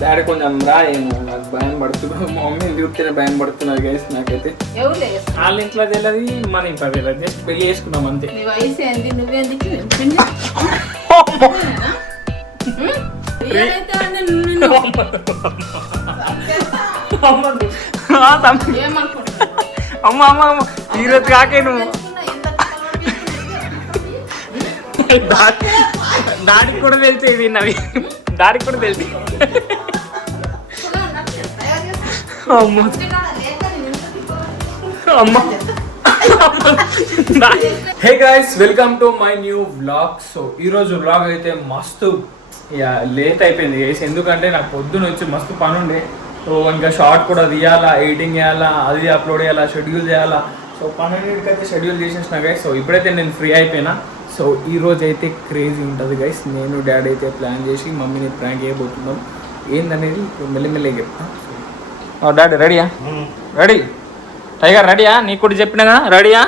Daddy కొంచెం రాయేమో నాకు భయం పడుతున్నాడు, మా మమ్మీ చూస్తేనే భయం పడుతున్నారు గైస్. నాకైతే వాళ్ళ ఇంట్లో తెలియదు, మన ఇంట్లో తెలియదు, జస్ట్ పెళ్లి చేసుకున్నాం అంతే. అమ్మ అమ్మ అమ్మ ఈరోజు కాకే నువ్వు దాడికి కూడా తెలిసి ఇది నవి, దాడికి కూడా తెలిసి. అమ్మ అమ్మ hey guys, welcome to my new vlog. So ఈరోజు వ్లాగ్ అయితే మస్తు లేట్ అయిపోయింది గైస్, ఎందుకంటే నాకు పొద్దున వచ్చి మస్తు పని ఉండే. సో ఇంకా షార్ట్ కూడా తీయాలా, ఎడిటింగ్ చేయాలా, అది అప్లోడ్ చేయాలా, షెడ్యూల్ చేయాలా. సో 12 అయితే షెడ్యూల్ చేసేసిన గైస్. సో ఇప్పుడైతే నేను ఫ్రీ అయిపోయినా. సో ఈరోజు అయితే క్రేజీ ఉంటుంది గైస్. నేను డాడీ అయితే ప్లాన్ చేసి మమ్మీని ప్రాంక్ చేయబోతున్నాం. ఏందనేది మెల్లిమెల్లిగా చెప్తా. డాడీ రెడీయా? రెడీ టైగర్ రెడీయా? నీకు కూడా చెప్పినా కదా రెడీయా?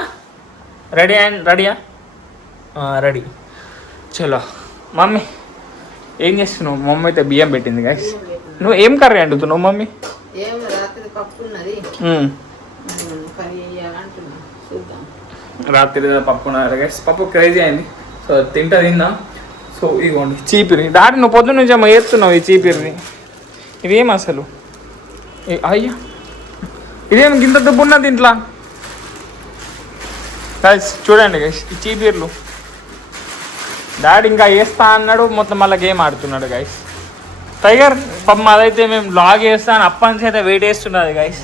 రెడీ అండ్ రెడీయా? రెడీ. చలో మమ్మీ ఏం చేస్తున్నావు? మమ్మీ అయితే బియ్యం పెట్టింది గైస్. నువ్వు ఏం కర్రీ వండుతున్నావు మమ్మీ? రాత్రి పప్పు ఉన్నారు గైస్. పప్పు క్రేజీ అయింది. సో తిందా. సో ఇదిగోండి చీపిరి. డాడీ నువ్వు పొద్దున్న నుంచి అమ్మ వేస్తున్నావు ఈ చీపిరిని. ఇదేం అసలు? అయ్యా ఇదేం గింత దుబ్బు ఉన్నది ఇంట్లో గైస్. చూడండి గైస్ ఈ చీపిర్లు. డాడీ ఇంకా వేస్తా అన్నాడు, మొత్తం మళ్ళీ గేమ్ ఆడుతున్నాడు గైస్. టైగర్ పాపం అదైతే మేము బ్లాగ్ వేస్తాను అప్పటి అయితే వెయిట్ చేస్తున్నది గైస్.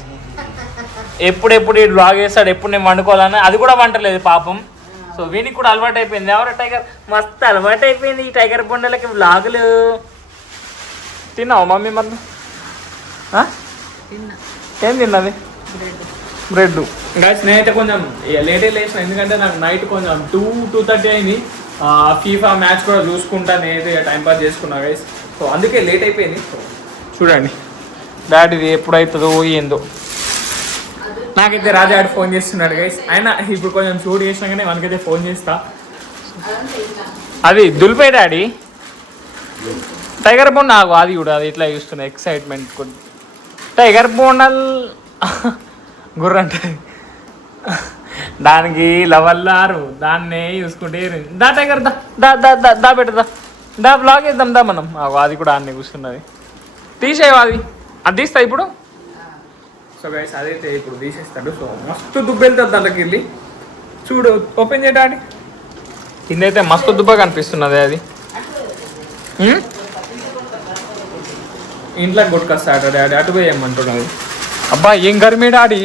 ఎప్పుడెప్పుడు ఈ బ్లాగ్ వేస్తాడు, ఎప్పుడు నేను వండుకోవాలని. అది కూడా వంటలేదు పాపం. సో వీనికి కూడా అలవాటు అయిపోయింది. ఎవరు టైగర్ మస్తు అలవాటు అయిపోయింది ఈ టైగర్ బొండలకి బ్లాగులు. తిన్నావు మమ్మీ మరి? ఏం తిన్నది? Bread guys. నేనైతే కొంచెం లేటే లేచిన, ఎందుకంటే నాకు నైట్ కొంచెం 2-2:30 అయింది. ఫీఫా మ్యాచ్ కూడా చూసుకుంటా నేనైతే టైంపాస్ చేసుకున్నా గైస్. సో అందుకే లేట్ అయిపోయింది. చూడండి డాడీది ఎప్పుడవుతుందో ఏందో. నాకైతే రాజాడు ఫోన్ చేస్తున్నాడు గైస్. అయినా ఇప్పుడు కొంచెం షూట్ చేసినాకనే మనకైతే ఫోన్ చేస్తా. అది దులిపే డాడీ టైగర్ బోన్ నాకు అది కూడా అది ఇట్లా చూస్తున్నా ఎక్సైట్మెంట్ కూడా. టైగర్ బోండల్ గుర్రంటే దానికి లవల్లారు దాన్నే చూసుకుంటే దా టైగర్ దా దా దా దా దా పెట్టదా దా బ్లాగ్ వేద్దాం దా మనం. అది కూడా అన్నీ కూర్చున్నది. తీసేవా అది? అది తీస్తా ఇప్పుడు. సో గైస్ అదైతే ఇప్పుడు తీసేస్తాడు. సో మస్తు దుబ్బ వెళ్తుంది దాంట్లోకి వెళ్ళి. చూడు ఓపెన్ చేయడానికి కిందైతే మస్తు దుబ్బ కనిపిస్తున్నది. అది ఇంట్లోకి కొట్టుకొస్తాడు డాడీ. అటు పోయి ఏమంటున్నది. అబ్బా ఏం గర్మి డాడీ.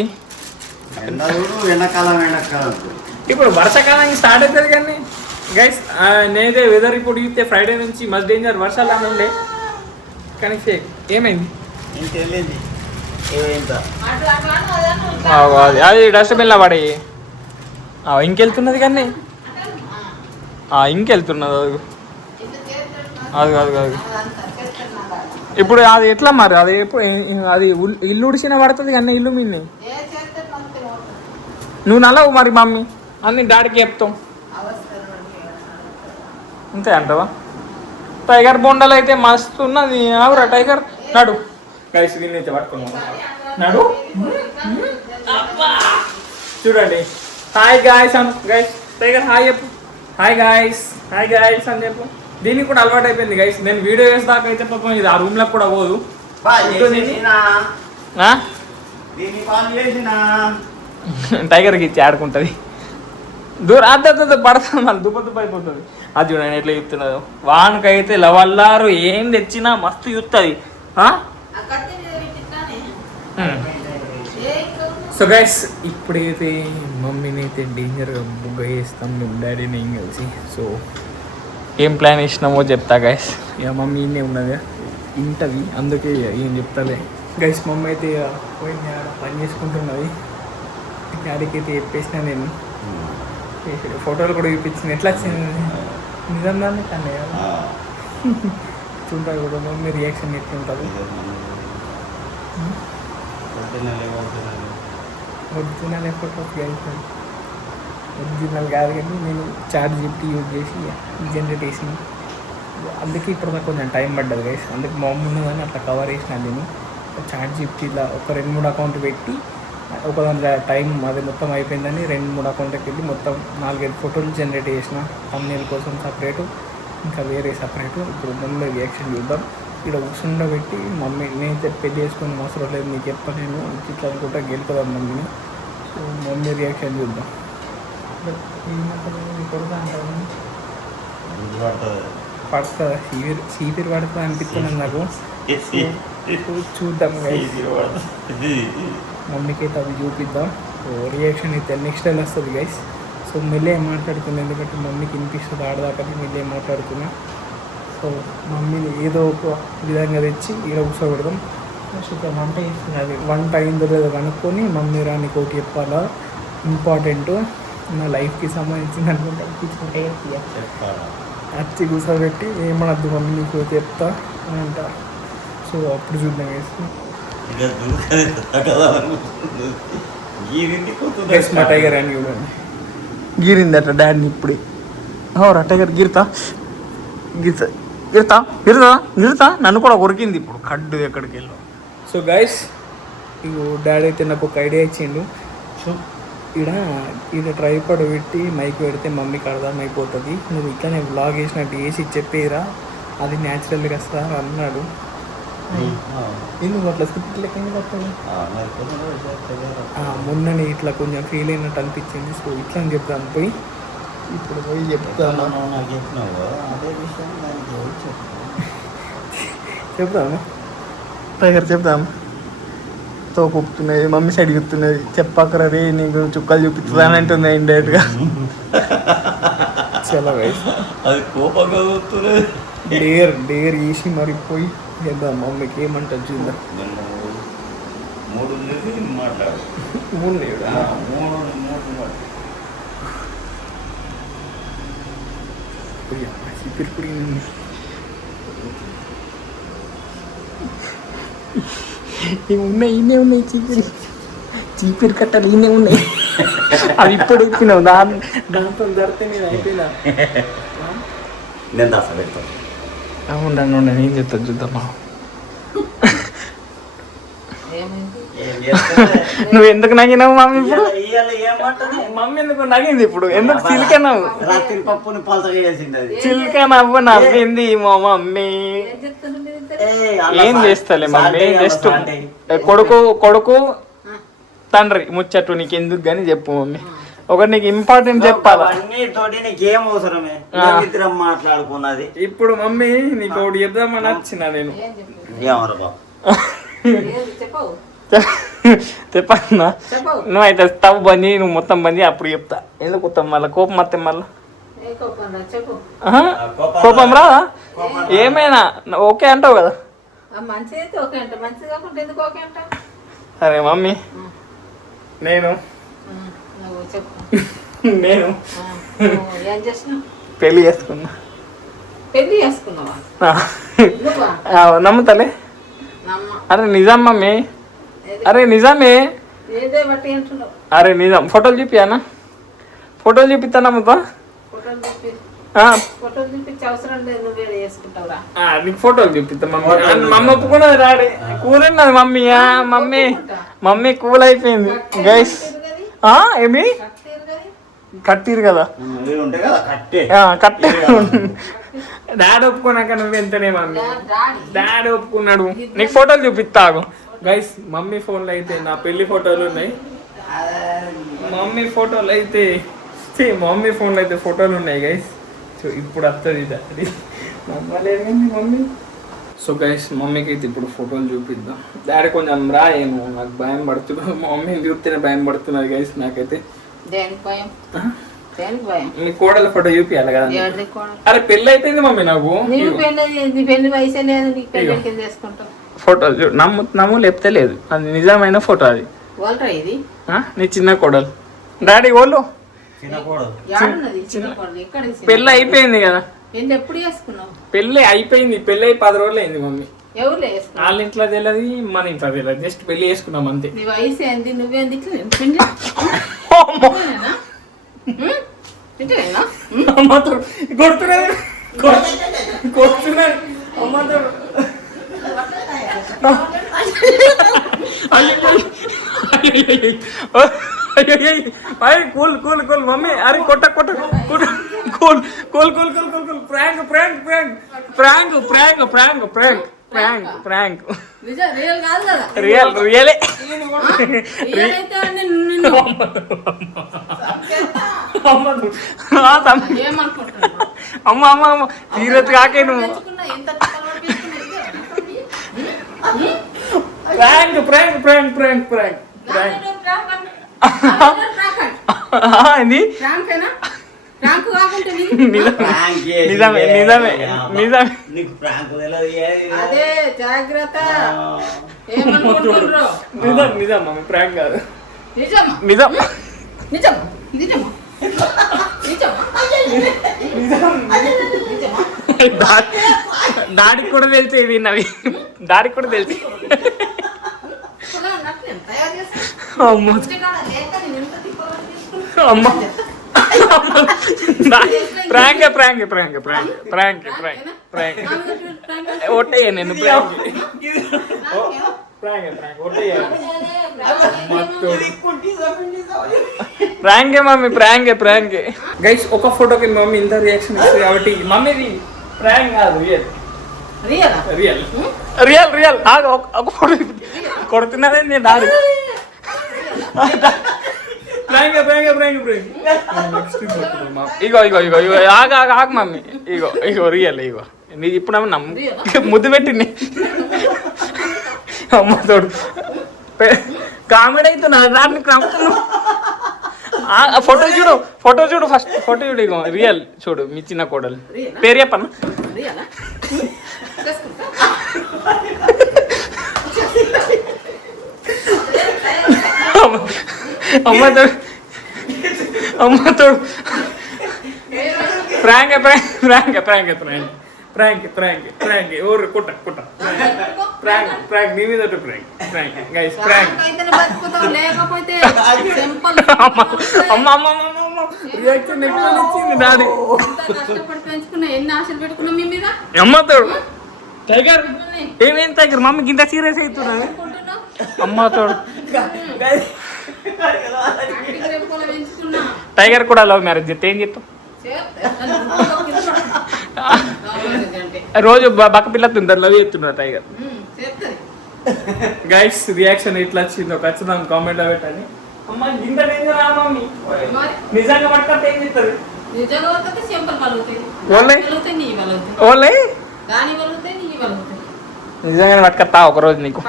ఇప్పుడు వర్షాకాలానికి స్టార్ట్ అవుతుంది కానీ గైస్ నేనైతే వెదర్ ఇప్పుడు చూస్తే ఫ్రైడే నుంచి మస్ట్ డేంజర్ వర్షాలు అని ఉండే. కానీ ఫేక్ ఏమైంది? అది డస్ట్బిన్లో పడి ఇంకెళ్తున్నది కానీ ఇంకెళ్తున్నది. అది అది కాదు ఇప్పుడు అది ఎట్లా మరి? అది ఎప్పుడు అది ఇల్లు ఉడిచిన పడుతుంది కానీ ఇల్లు మీన్ని నువ్వు నలవు మరి మమ్మీ అన్ని డాడీకి చెప్తాం అంతే అంటావా? టైగర్ బొండలు అయితే మస్తు ఉన్నది. అవురా టైగర్ నడు గైస్. దీన్ని అయితే పట్టుకున్నాం నడు. చూడండి హాయ్ గాయస్ అను గైస్. టైగర్ హాయ్ చెప్పు. హాయ్ గాయస్, హాయ్ గాయస్ అని చెప్పు. దీనికి కూడా అలవాటు అయిపోయింది గైస్. నేను వీడియో వేసేదాకా అయితే పాపం ఇది ఆ రూమ్లోకి కూడా పోదు. టైగర్కి ఇచ్చి ఆడుకుంటుంది. దూరం అద్దె పడుతుంది మళ్ళీ దుబ్బ దుబ్బ అయిపోతుంది. అది చూడండి ఎట్లా చెప్తున్నారు. వానికైతే లవల్లారు ఏం తెచ్చినా మస్తు చూస్తుంది. సో గైస్ ఇప్పుడైతే మమ్మీని అయితే డేంజర్గా బుగ్గ చేస్తాం మేము డాడీని ఏం కలిసి. సో ఏం ప్లాన్ వేసినామో చెప్తా గైస్. ఇక మమ్మీ ఇన్నే ఉన్నది ఇంటది, అందుకే ఏం చెప్తాలే గైస్. మమ్మీ అయితే పోయి పని చేసుకుంటున్నది. డాడీకి అయితే చెప్పేసిన నేను. ఫోటోలు కూడా చూపించింది. ఎట్లా వచ్చింది నిజంగా కానీ చూంటారు కూడా మమ్మీ రియాక్షన్ ఎట్లుంటుంది. ఒరిజినల్ ఫోటోస్ గైస్, ఒరిజినల్ కాదు కానీ నేను చాట్ జీపీటీ యూజ్ చేసి జనరేట్ చేసిన. అందుకే ఇప్పుడు నాకు కొంచెం టైం పడ్డది గైస్. అందుకే మా మమ్మీ ఉన్నదని అట్లా కవర్ చేసిన నేను చాట్ జీపీటీలో ఒక 2-3 అకౌంట్ పెట్టి ఒక దాంట్లో టైం అది మొత్తం అయిపోయిందని 2-3 అకౌంట్కి వెళ్ళి మొత్తం 4-5 ఫోటోలు జనరేట్ చేసిన thumbnail కోసం సపరేటు, ఇంకా వేరే సపరేటు. ఇప్పుడు మమ్మీ రియాక్షన్ చూద్దాం. ఇక్కడ కూర్చుండబెట్టి మమ్మీ నేనైతే పెళ్లి చేసుకొని అవసరం లేదు మీకు చెప్పలేను ఇట్లా అనుకుంటా గెలుపుదాం మమ్మీని. సో మమ్మీ రియాక్షన్ చూద్దాం. కొడుతా అంటారు పడుతుందా చీపిరి పడుతుంది అనిపిస్తున్నాను నాకు. చూద్దాం మమ్మీకి అయితే అవి చూపిద్దాం. సో రియాక్షన్ అయితే నెక్స్ట్ టైం వస్తుంది గైస్. సో మెల్లే మాట్లాడుతున్నా ఎందుకంటే మమ్మీకి వినిపిస్తుంది ఆడదాకా మెల్లే మాట్లాడుతున్నా. సో మమ్మీని ఏదో ఒక విధంగా తెచ్చి ఈడ కూర్చోబెడదాం. ఇక్కడ వంట చేస్తుంది, అది వంట అయిందో లేదో కనుక్కొని మమ్మీ రానికి ఒకటి చెప్పాలా ఇంపార్టెంట్ నా లైఫ్కి సంబంధించింది అనుకుంటే అనిపించుకుంటే అచ్చి కూర్చోబెట్టి ఏమనద్దు మమ్మీ నీకు చెప్తా అని అంట. సో అప్పుడు చూద్దాం వేసి మా టైగర్ అని చూడండి గీరింది అట్లా డాడీని ఇప్పుడే రా టైగర్ గిరితా గిరితా గిరితా గిరితా గిరితా నన్ను కూడా కొరికింది ఇప్పుడు కడ్డు ఎక్కడికి వెళ్ళాం. సో గైస్ ఇగో డాడీ అయితే నాకు ఒక ఐడియా ఇచ్చిండు. సో ఈడ ట్రైపాడ్ పెట్టి మైక్ పెడితే మమ్మీకి అర్థమైపోతుంది, నువ్వు ఇట్లానే వ్లాగ్ వేసినట్టు వేసి చెప్పేరా అది న్యాచురల్గా వస్తా అన్నాడు. ఎందుకు అట్లా స్క్రిప్ట్ లెక్క మొన్ననే ఇట్లా కొంచెం ఫీల్ అయినట్టు అనిపించింది. సో ఇట్లా అని చెప్తాను పోయి ఇప్పుడు పోయి చెప్తాను చెప్తాము టైగర్ చెప్తాము తో కూపుతున్నది మమ్మీ సైడ్ చెప్తున్నది చెప్పకరా రే నీకు చుక్కలు చూపిస్తుంది అని అంటుంది ఇండైరెక్ట్గా. చాలా వయసు అది కోపంగా డేర్ వేసి మరి పోయి చేద్దాం మమ్మీకి ఏమంటారు చూద్దాం. ఉన్నాయి ఇన్నే ఉన్నాయి చీపిరి కట్టలు ఇన్నే ఉన్నాయి అవి ఇప్పుడు ఇచ్చినావు దాంతో జరితే నేను అయిపోయినా అవును నేను చెప్తాను చూద్దామా. నువ్వు ఎందుకు నగినావు మమ్మీ ఇప్పుడు మమ్మీ ఎందుకు నగింది ఇప్పుడు ఎందుకు చిలిక నవ్వు చిలిక నవ్వు నవ్వింది మా మమ్మీ. ఏం చేస్తలే మమ్మీ జస్ట్ కొడుకు తండ్రి ముచ్చట్టు నీకు ఎందుకు కానీ చెప్పు మమ్మీ. ఒకటి నీకు ఇంపార్టెంట్ చెప్పాలా మాట్లాడుకున్నది ఇప్పుడు మమ్మీ నీకు ఒకటి చెప్దామని వచ్చిన నేను చెప్పన్నా నువ్వు అయితే స్టవ్ బంద్ నువ్వు మొత్తం బంద్ అప్పుడు చెప్తా. ఎందుకు వస్తాం మళ్ళీ కోపం వస్తే మళ్ళీ కోపం రా ఏమైనా ఓకే అంటావు కదా. సరే మమ్మీ నేను పెళ్లి చేసుకున్నా. నమ్ముతలే అరే నిజం మమ్మీ అరే నిజమే అరే నిజం ఫోటోలు చూపియానా ఫోటోలు చూపిస్తా నమ్ముతా నీకు ఫోటోలు చూపిస్తా మమ్మీ మమ్మీ ఒప్పుకున్నది రాడే కూలన్నది మమ్మీ మమ్మీ కూల్ అయిపోయింది గైస్. ఏమి కట్టిరు కదా కట్టే డాడీ ఒప్పుకున్నాక నువ్వు ఎంతనే మమ్మీ డాడీ ఒప్పుకున్నాడు. నీకు ఫోటోలు చూపిస్తాగు గైస్. మమ్మీ ఫోన్లో అయితే నా పెళ్లి ఫోటోలు ఉన్నాయి, మమ్మీ ఫోటోలు అయితే మమ్మీ ఫోన్లో అయితే ఫోటోలు ఉన్నాయి గైస్. సో ఇప్పుడు వస్తుంది డాడీ మమ్మీ. సో గైస్ మమ్మీకి అయితే ఇప్పుడు ఫోటోలు చూపిద్దాం. డాడీ కొంచెం రాయేమో నాకు భయం పడుతున్నాడు, మా మమ్మీని చూస్తేనే భయం పడుతున్నది గైస్ నాకైతే. మీ కోడల ఫోటో చూపియాలి కదా. అరే పెళ్ళి అయిపోయింది మమ్మీ నాకు ఫోటోలు నమ్ము లేపితే లేదు అది నిజమైన ఫోటో. అది నీ చిన్న కోడలు డాడీ వాళ్ళు పెళ్ళి అయిపోయింది కదా. పెళ్ళి అయిపోయింది, పెళ్ళి అయి 10 రోజులు అయింది మమ్మీ. వాళ్ళ ఇంట్లో తెలియదు మన ఇంట్లో తెలియదు, జస్ట్ పెళ్లి చేసుకున్నాం అంతే. కొడుతున్నది కొడుతున్నాను అమ్మతో. Cool cool cool mummy. అరే కొట్ట కొట్ట cool cool cool cool cool cool cool. Prank prank prank prank prank prank prank prank prank. Real రియలే. అమ్మ అమ్మ అమ్మ తీరత్ కాకే నువ్వు. Prank prank prank prank prank prank. ఏంది నిజమే నిజమే నిజమే. నిజం నిజం మమ్మీ ప్రాంక్ కాదు నిజం. డాడీకి కూడా తెలిసి ఇవి నవి. డాడీకి కూడా తెలిసి. అమ్మ అమ్మ prank prank prank prank prank prank prank. ఒట్టయ్యా నేను ప్రాంక్ ప్రాంక్ ప్రాంక్ ఒట్టయ్యా. ప్రాంకే మమ్మీ ప్రాంకే ప్రాంకే. గైస్ ఒక ఫోటోకి మమ్మీ ఇంత రియాక్షన్ ఇస్తుంది కాబట్టి మమ్మీది ప్రాంక్ కాదు రియల్ రియల్ రియల్ రియల్. ఒక ఫోటో కొడుతున్నానే నేను daddy. Prank prank prank prank. ఇగో ఇగో ఇగో ఇగో ఆగు ఆగు ఆగు మమ్మీ. ఇగో ఇగో రియల్ ఇగో. నీకు ఇప్పుడు నమ్ము ముద్దు పెట్టింది అమ్మ తోడు. కామెడీ అవుతున్నా దాన్ని నమ్ముతున్నావు. ఫోటో చూడు ఫోటో చూడు ఫస్ట్ ఫోటో చూడు. ఇగో రియల్ చూడు మీ చిన్న కోడలు. పేరు చెప్పన్నా. అమ్మ తోడు అమ్మ తోడు. Prank prank prank prank prank prank prank prank. ఎవరు కుట్ట కుట్ట ప్రాంక్ ప్రాంక్. నీ మీద ప్రాంక్ ప్రాంక్ గైస్ ప్రాంక్. అమ్మ అమ్మ అమ్మ రియాక్షన్ ఎక్కువ ఇచ్చింది డాడీ. అమ్మ తోడు టైగర్. ఏమేం టైగర్ మమ్మీకి ఇంత సీరియస్ అవుతున్నా. అమ్మ తోడు టైగర్ కూడా లవ్ మ్యారేజ్ చేస్తే ఏం చెప్తాం. రోజు బక్క పిల్లలు తింటారు లవ్ చేస్తున్నారు టైగర్. గైస్ రియాక్షన్ ఎట్లా వచ్చిందో ఖచ్చితంగా కామెంట్ లో పెట్టండి. అమ్మ ఇంత డేంజర్ రా మమ్మీ. నిజంగా పట్టుకుంటే ఏం చెప్తారు. నిజంగానే పట్టుకొస్తా ఒక రోజు నీకు.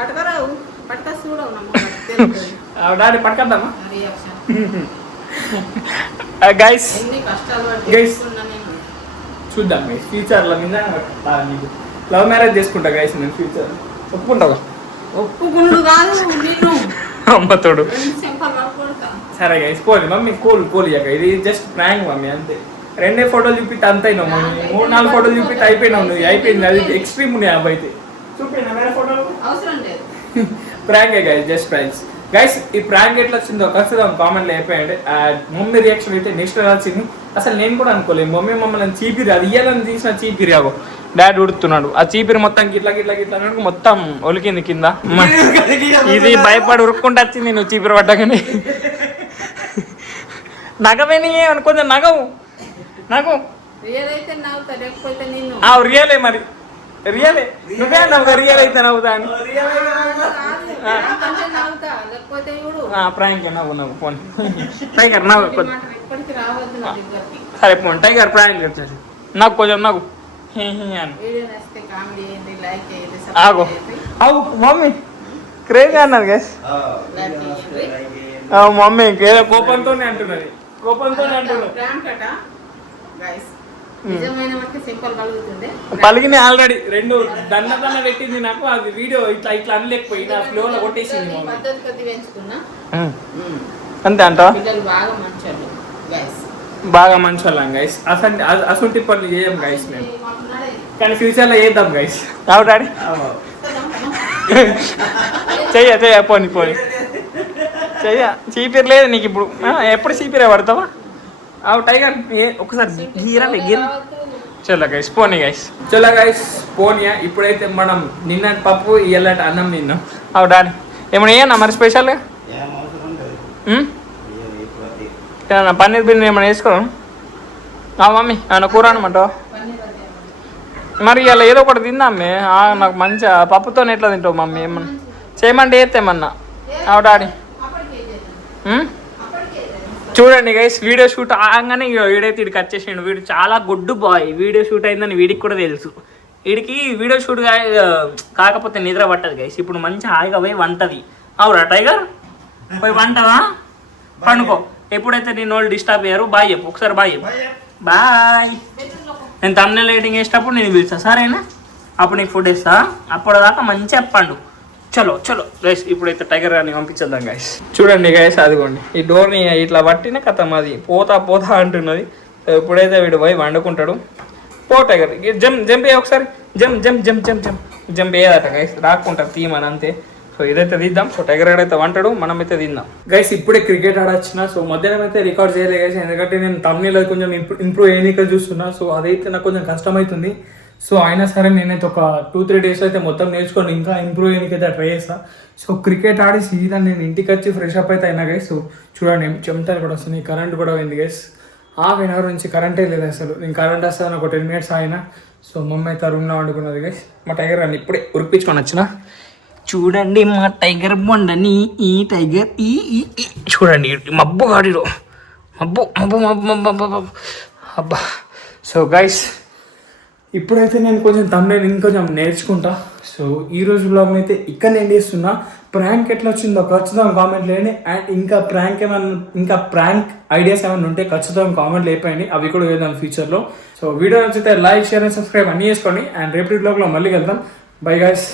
డాడీ పట్టుకొద్దామా. గైస్ గైస్ చూద్దాం గైస్ ఫ్యూచర్లో నిజంగా నీకు లవ్ మ్యారేజ్ చేసుకుంటా గైస్ నేను ఫ్యూచర్. ఒప్పుకుంటావా. ఒప్పుకుండు కాదు అమ్మ తోడు. సరే గైస్ పోలీ మమ్మీ కూల్ కూల్ ఇక. ఇది జస్ట్ ప్రాంక్ మమ్మీ అంతే. 2 ఫోటోలు చూపితే అంత అయినావు మమ్మీ. 3-4 ఫోటోలు చూపితే అయిపోయినావు నువ్వు. అయిపోయింది అది ఎక్స్ట్రీమ్ ఉన్నాయి అబ్బాయి అయితే. చూపినా వేరే ఫోటోలు అవసరం లేదు. ప్రాంకే గైస్ జస్ట్ ప్రాంక్స్. గైస్ ఈ ప్రాంక్ ఎట్లా వచ్చిందో ఖచ్చితంగా కామెంట్లో అయిపోయాయండి. మమ్మీ రియాక్షన్ అయితే నెక్స్ట్ వచ్చింది. అసలు నేను కూడా అనుకోలేదు మమ్మీ మమ్మల్ని చీపిరి అది ఇయ్యాలని తీసిన చీపిరి. అగో డాడీ ఉడుతున్నాడు. ఆ చీపిరి మొత్తం గిట్లా గిట్లా గిట్లా మొత్తం ఒలికింది కింద. ఇది భయపడి ఉరుక్కుంటూ వచ్చింది నువ్వు చీపిరి పట్టగానే. నగవేని అనుకుంది నగవు నగవు రియలే మరి రియలే. నువ్వే నవ్వు రియల్ అయితే నవ్వుతా అని. ప్రాంక్ నవ్వు నవ్వు ఫోన్ టైగర్ నవ్వు. సరే ఫోన్ టైగర్ ప్రాంక్ వచ్చేసి నాకు కొంచెం నవ్వు అని. ఆగో అవు మమ్మీ క్రేజ్ అన్నారు గైస్. మమ్మీ ఏదో కోపంతోనే అంటున్నది. కోపంతోనే అంటున్నది. పలిగిన ఆల్రెడీ 2 దండ పెట్టింది నాకు. అది వీడియో ఇట్లా ఇట్లా అనలేకపోయి నా ఫ్లోలో కొట్టేసింది. అంతే అంట. బాగా మంచి వాళ్ళం గైస్. అసలు పనులు చేయం గైస్ మేము. కానీ ఫ్యూచర్లో చేద్దాం గైస్. అవు డాడీ చెయ్య పోనీ పోనీ చెయ్య. చీపిరి లేదు నీకు ఇప్పుడు. ఎప్పుడు చీపిరే పడతావా. అవు టైగర్ ఒకసారి గీరాలి చలో గైస్ పోనీ గైస్ చలో గైస్ పోనీయా. ఇప్పుడైతే మనం నిన్నటి పప్పు ఇయ్యాలట అన్నం తిన్నాం. అవు డాడీ ఏమన్నా ఏమన్నా మరి స్పెషల్గా ఏమన్నా పన్నీర్ బిర్యానీ ఏమైనా వేసుకోవడం? మమ్మీ ఏమన్నా కూర అనమాటో మరి ఇలా ఏదో ఒకటి తిందామే. నాకు మంచిగా పప్పుతో ఎట్లా తింటావు మమ్మీ? ఏమన్నా చేయమంటే ఏమన్నా అవు డాడీ. చూడండి గైస్ వీడియో షూట్ ఆగానే వీడైతే వీడికి వచ్చేసిండు. వీడు చాలా గుడ్ బాయ్. వీడియో షూట్ అయిందని వీడికి కూడా తెలుసు. వీడికి వీడియో షూట్ కాకపోతే నిద్ర పట్టదు గైస్. ఇప్పుడు మంచి హాయిగా పోయి వంటది. అవురా టైగర్ పోయి వంటవా? పండుకో. ఎప్పుడైతే నేను వాళ్ళు డిస్టర్బ్ అయ్యారు బాయ్ చెప్పు ఒకసారి. బాయ్ చెప్పు. బాయ్. నేను thumbnail ఎడిటింగ్ వేసేటప్పుడు నేను పిలుస్తా సరేనా? అప్పుడు నీకు ఫుడ్ ఇస్తా. అప్పటిదాకా మంచిగా పండు. చలో చలో గైస్ ఇప్పుడైతే టైగర్ గారిని పంపించేద్దాం గైస్. చూడండి గైస్ అదిగోండి ఈ డోర్ని ఇట్లా పట్టిన కథం అది పోతా పోతా అంటున్నది. ఇప్పుడైతే వీడు పోయి వండుకుంటాడు. పో టైగర్ జంప్ అయ్యి ఒకసారి. జంప్ వేయదట గైస్ రాకుంటారు తీయమని అంతే. సో ఇదైతే తీద్దాం. సో టైగర్ గడ్ అయితే వంటాడు మనం అయితే తిందాం గైస్. ఇప్పుడే క్రికెట్ ఆడొచ్చిన. సో మధ్యాహ్నం అయితే రికార్డ్ చేయలేదు గైస్ ఎందుకంటే నేను thumbnail కొంచెం ఇంప్రూవ్ చేయనీక చూస్తున్నా. సో అదైతే నాకు కొంచెం కష్టమవుతుంది. సో అయినా సరే నేనైతే ఒక 2-3 డేస్ అయితే మొత్తం నేర్చుకొని ఇంకా ఇంప్రూవ్ చేయడానికైతే ట్రై చేస్తాను. సో క్రికెట్ ఆడి సీదా నేను ఇంటికి వచ్చి ఫ్రెష్ అప్ అయితే అయినా గైస్. సో చూడండి చెమటలు కూడా వస్తున్నాయి. కరెంట్ కూడా పోయింది గైస్. ½ అవర్ నుంచి కరెంటే లేదు అసలు. నేను కరెంట్ వస్తాను ఒక 10 minutes అయినా. సో మమ్మీ అయితే రూమ్లో వండుకున్నది గైస్. మా టైగర్ అని ఇప్పుడే ఉరిపించుకొని వచ్చిన. చూడండి మా టైగర్ బొండని. ఈ టైగర్ ఈ చూడండి మబ్బు గాడిలో మబ్బు మబ్బు మబ్బు మబ్బు మబ్బు అబ్బా. సో గైస్ ఇప్పుడైతే నేను కొంచెం thumbnail ఇంకొంచెం నేర్చుకుంటా. సో ఈ రోజు బ్లాగ్ అయితే ఇక్కడ నేను చేస్తున్నా. ప్రాంక్ ఎట్లా వచ్చిందో ఖచ్చితంగా కామెంట్ లేని. అండ్ ఇంకా ప్రాంక్ ఐడియాస్ ఏమైనా ఉంటే ఖచ్చితంగా కామెంట్లు అయిపోయింది. అవి కూడా వేద్దాం ఫ్యూచర్లో. సో వీడియో నచ్చితే లైక్ షేర్ అండ్ సబ్స్క్రైబ్ అన్నీ చేసుకోండి. అండ్ రేపటి బ్లాగ్లో మళ్ళీ వెళ్దాం. Bye guys.